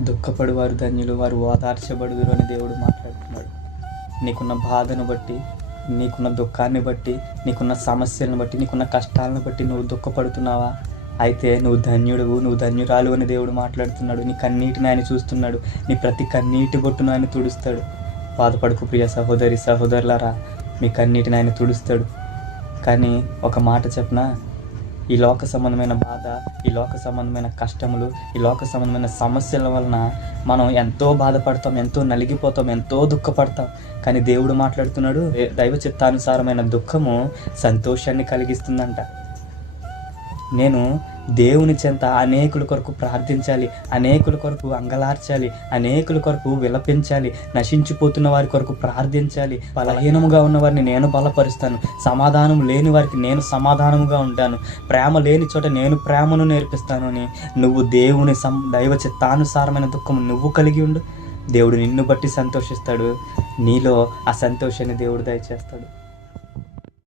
దుఃఖపడు వారు ధన్యులు వారు ఓదార్చబడుదురు అని దేవుడు మాట్లాడుతున్నాడు. నీకున్న బాధను బట్టి నీకున్న దుఃఖాన్ని బట్టి నీకున్న సమస్యలను బట్టి నీకున్న కష్టాలను బట్టి నువ్వు దుఃఖపడుతున్నావా? అయితే నువ్వు ధన్యుడువు నువ్వు ధన్యురాలు అని దేవుడు మాట్లాడుతున్నాడు. నీ కన్నీటిని ఆయన చూస్తున్నాడు. నీ ప్రతి కన్నీటి బొట్టును ఆయన తుడుస్తాడు. బాధపడకు ప్రియ సహోదరి సహోదరులారా మీ కన్నీటిని ఆయన తుడుస్తాడు. కానీ ఒక మాట చెప్పనా? ఈ లోక సంబంధమైన బాధ ఈ లోక సంబంధమైన కష్టములు ఈ లోక సంబంధమైన సమస్యల వలన మనం ఎంతో బాధపడతాం ఎంతో నలిగిపోతాం ఎంతో దుఃఖపడతాం. కానీ దేవుడు మాట్లాడుతున్నాడు దైవ చిత్తానుసారమైన దుఃఖము సంతోషాన్ని కలిగిస్తుందంట. నేను దేవుని చెంత అనేకుల కొరకు ప్రార్థించాలి అనేకుల కొరకు అంగలార్చాలి అనేకుల కొరకు విలపించాలి నశించిపోతున్న వారి కొరకు ప్రార్థించాలి. బలహీనముగా ఉన్న వారిని నేను బలపరుస్తాను. సమాధానం లేని వారికి నేను సమాధానముగా ఉంటాను. ప్రేమ లేని చోట నేను ప్రేమను నేర్పిస్తాను అని నువ్వు దేవుని సం దైవ చిత్తానుసారమైన దుఃఖం నువ్వు కలిగి ఉండు. దేవుడు నిన్ను బట్టి సంతోషిస్తాడు. నీలో ఆ సంతోషాన్ని దేవుడు దయచేస్తాడు.